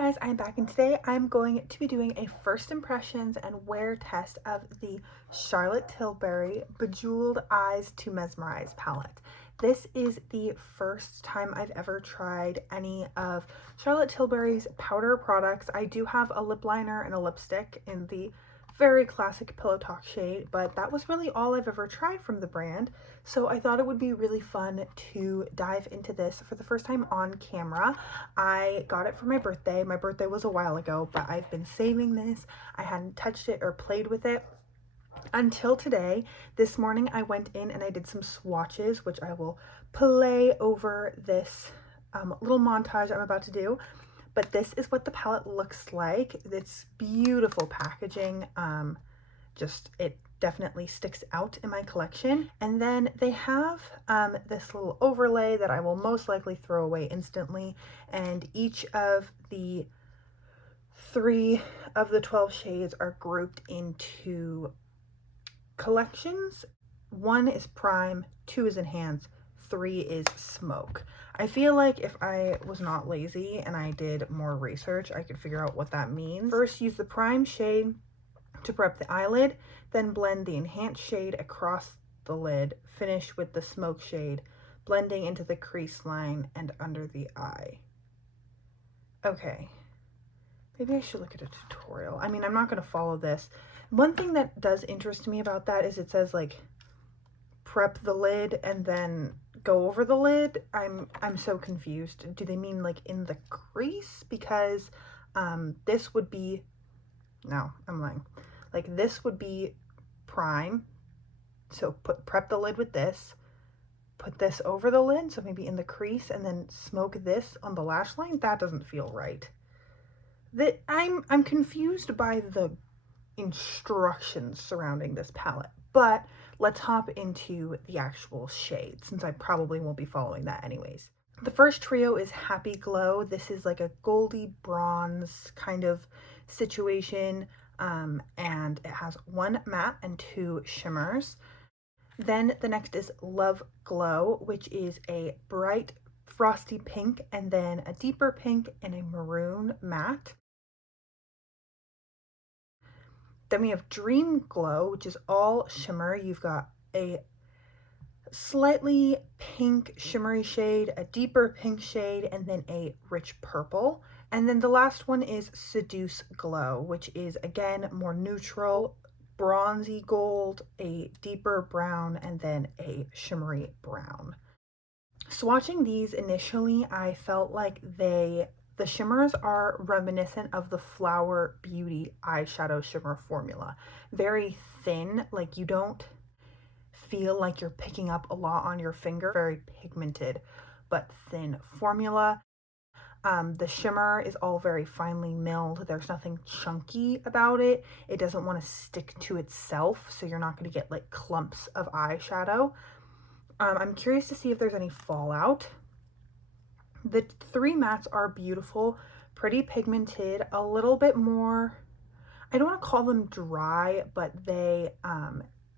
Guys, I'm back and today I'm going to be doing a first impressions and wear test of the Charlotte Tilbury Bejeweled Eyes to Mesmerize palette. This is the first time I've ever tried any of Charlotte Tilbury's powder products. I do have a lip liner and a lipstick in the very classic Pillow Talk shade, but that was really all I've ever tried from the brand. So I thought it would be really fun to dive into this for the first time on camera. I got it for my birthday. My birthday was a while ago, but I've been saving this. I hadn't touched it or played with it until today. This morning I went in and I did some swatches, which I will play over this little montage I'm about to do. But this is what the palette looks like. It's beautiful packaging. It definitely sticks out in my collection. And then they have this little overlay that I will most likely throw away instantly. And each of the 3 of the 12 shades are grouped into collections. 1 is prime, 2 is enhance, 3 is smoke. I feel like if I was not lazy and I did more research, I could figure out what that means. First, use the prime shade to prep the eyelid, then blend the enhanced shade across the lid. Finish with the smoke shade, blending into the crease line and under the eye. Okay, maybe I should look at a tutorial. I mean, I'm not going to follow this. One thing that does interest me about that is it says like prep the lid and then go over the lid. I'm so confused. Do they mean like in the crease? Because this would be, no, I'm lying. Like this would be prime. So prep the lid with this, put this over the lid, so maybe in the crease, and then smoke this on the lash line. That doesn't feel right. I'm confused by the instructions surrounding this palette, but let's hop into the actual shade since I probably won't be following that anyways. The first trio is Happy Glow. This is like a goldy bronze kind of situation, and it has 1 matte and 2 shimmers. Then the next is Love Glow, which is a bright frosty pink and then a deeper pink and a maroon matte. Then we have Dream Glow, which is all shimmer. You've got a slightly pink shimmery shade, a deeper pink shade, and then a rich purple. And then the last one is Seduce Glow, which is again more neutral, bronzy gold, a deeper brown, and then a shimmery brown. Swatching these initially, I felt like the shimmers are reminiscent of the Flower Beauty eyeshadow shimmer formula. Very thin, like you don't feel like you're picking up a lot on your finger. Very pigmented, but thin formula. The shimmer is all very finely milled. There's nothing chunky about it. It doesn't want to stick to itself, so you're not going to get like clumps of eyeshadow. I'm curious to see if there's any fallout. The 3 mattes are beautiful, pretty pigmented, a little bit more, I don't want to call them dry, but they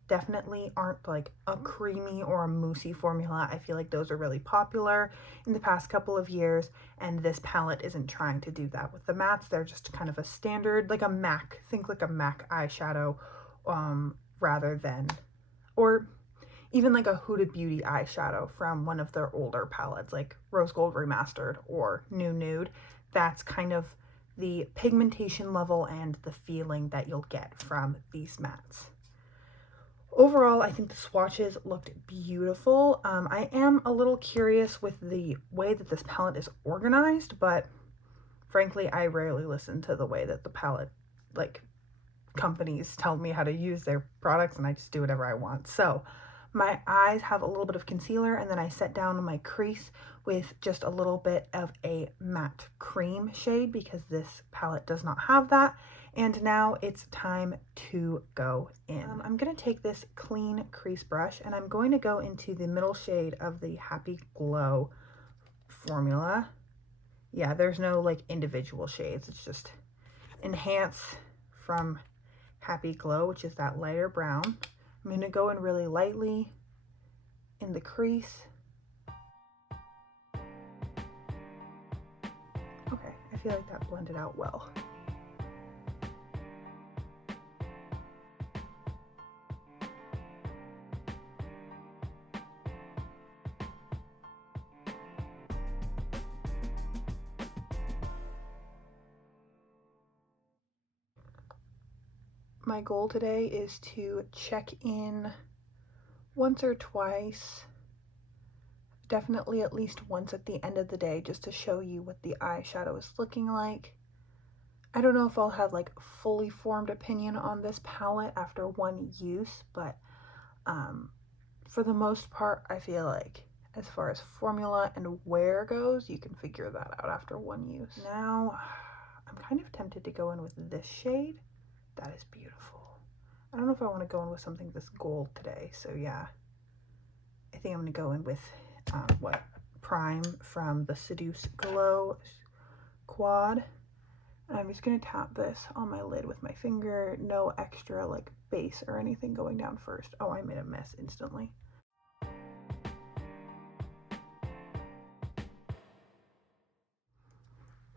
definitely aren't like a creamy or a moussey formula. I feel like those are really popular in the past couple of years, and this palette isn't trying to do that with the mattes. They're just kind of a standard, like a MAC, think like a MAC eyeshadow, rather than, or even like a Huda Beauty eyeshadow from one of their older palettes, like Rose Gold Remastered or New Nude. That's kind of the pigmentation level and the feeling that you'll get from these mattes. Overall, I think the swatches looked beautiful. I am a little curious with the way that this palette is organized, but frankly, I rarely listen to the way that the palette, like, companies tell me how to use their products, and I just do whatever I want. So my eyes have a little bit of concealer, and then I set down on my crease with just a little bit of a matte cream shade because this palette does not have that. And now it's time to go in. I'm going to take this clean crease brush and I'm going to go into the middle shade of the Happy Glow formula. Yeah, there's no like individual shades. It's just Enhance from Happy Glow, which is that lighter brown. I'm going to go in really lightly in the crease. Okay, I feel like that blended out well. My goal today is to check in once or twice, definitely at least once at the end of the day, just to show you what the eyeshadow is looking like. I don't know if I'll have like fully formed opinion on this palette after one use, but for the most part, I feel like as far as formula and wear goes, you can figure that out after one use. Now, I'm kind of tempted to go in with this shade. That is beautiful. I don't know if I want to go in with something this gold today, so yeah. I think I'm going to go in with Prime from the Seduce Glow Quad. And I'm just going to tap this on my lid with my finger. No extra like base or anything going down first. Oh, I made a mess instantly.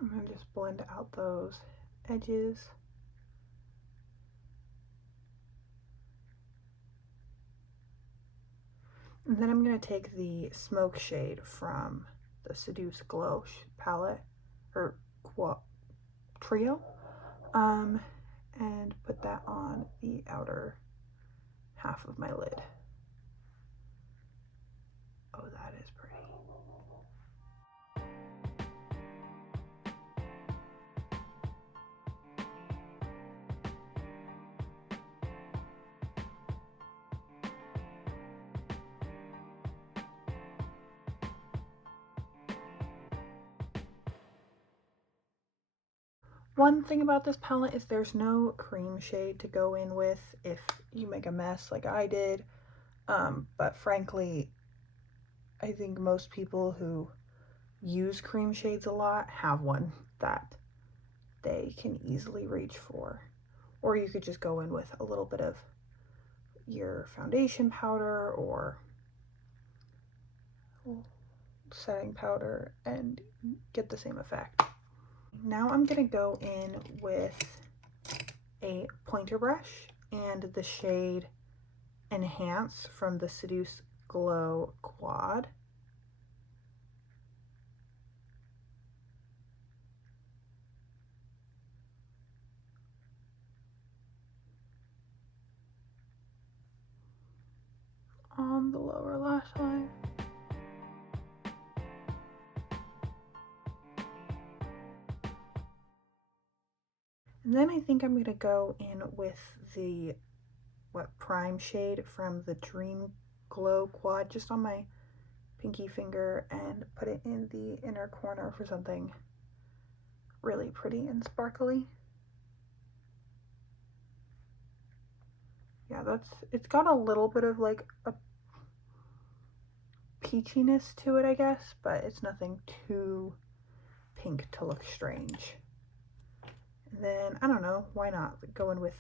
I'm going to just blend out those edges. And then I'm going to take the Smoke shade from the Seduce Glow palette, or trio, and put that on the outer half of my lid. Oh, that is pretty. One thing about this palette is there's no cream shade to go in with if you make a mess like I did. But frankly, I think most people who use cream shades a lot have one that they can easily reach for. Or you could just go in with a little bit of your foundation powder or setting powder and get the same effect. Now I'm going to go in with a pointer brush and the shade Enhance from the Seduce Glow Quad. On the lower lash line. And then I think I'm going to go in with the Prime shade from the Dream Glow Quad just on my pinky finger and put it in the inner corner for something really pretty and sparkly. Yeah, it's got a little bit of like a peachiness to it, I guess, but it's nothing too pink to look strange. And then, I don't know, why not go in with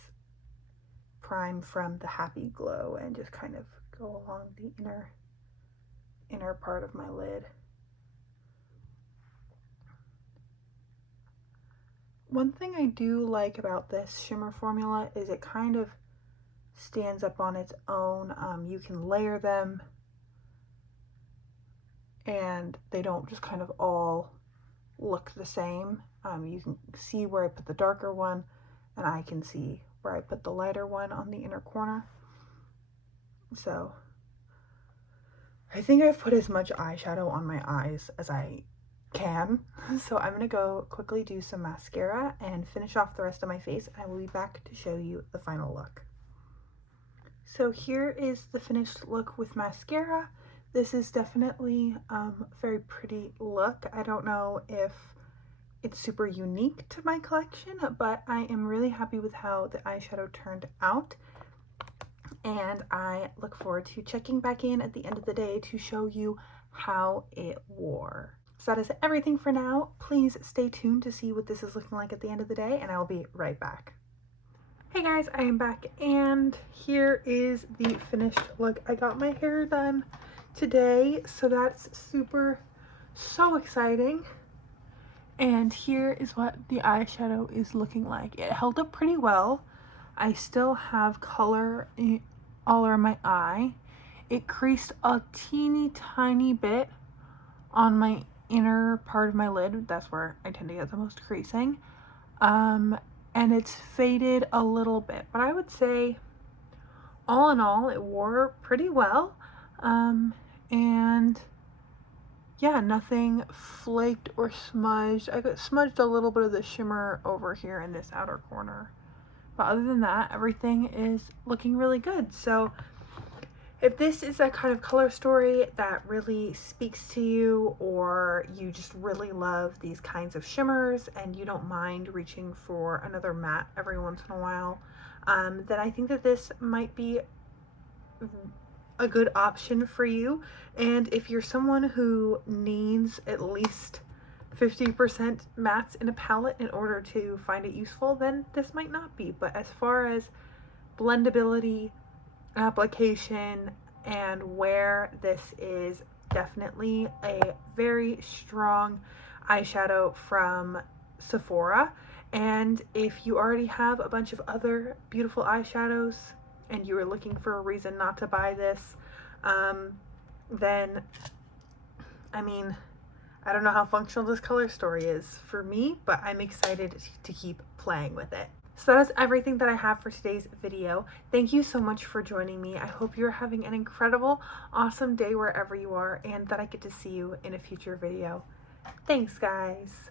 Prime from the Happy Glow and just kind of go along the inner part of my lid. One thing I do like about this shimmer formula is it kind of stands up on its own. You can layer them and they don't just kind of all look the same. You can see where I put the darker one and I can see where I put the lighter one on the inner corner. So I think I've put as much eyeshadow on my eyes as I can. So I'm gonna go quickly do some mascara and finish off the rest of my face. I will be back to show you the final look. So here is the finished look with mascara. This is definitely a very pretty look. I don't know if it's super unique to my collection, but I am really happy with how the eyeshadow turned out. And I look forward to checking back in at the end of the day to show you how it wore. So that is everything for now. Please stay tuned to see what this is looking like at the end of the day, and I'll be right back. Hey guys, I am back, and here is the finished look. I got my hair done today, so that's so exciting. And here is what the eyeshadow is looking like. It held up pretty well. I still have color all over my eye. It creased a teeny tiny bit on my inner part of my lid. That's where I tend to get the most creasing. And it's faded a little bit, but I would say all in all it wore pretty well. And yeah, nothing flaked or smudged. I got smudged a little bit of the shimmer over here in this outer corner. But other than that, everything is looking really good. So if this is a kind of color story that really speaks to you, or you just really love these kinds of shimmers and you don't mind reaching for another matte every once in a while, then I think that this might be a good option for you. And if you're someone who needs at least 50% mattes in a palette in order to find it useful, then this might not be. But as far as blendability, application, and wear, this is definitely a very strong eyeshadow from Sephora. And if you already have a bunch of other beautiful eyeshadows and you are looking for a reason not to buy this, then, I mean, I don't know how functional this color story is for me, but I'm excited to keep playing with it. So that is everything that I have for today's video. Thank you so much for joining me. I hope you're having an incredible, awesome day wherever you are, and that I get to see you in a future video. Thanks, guys.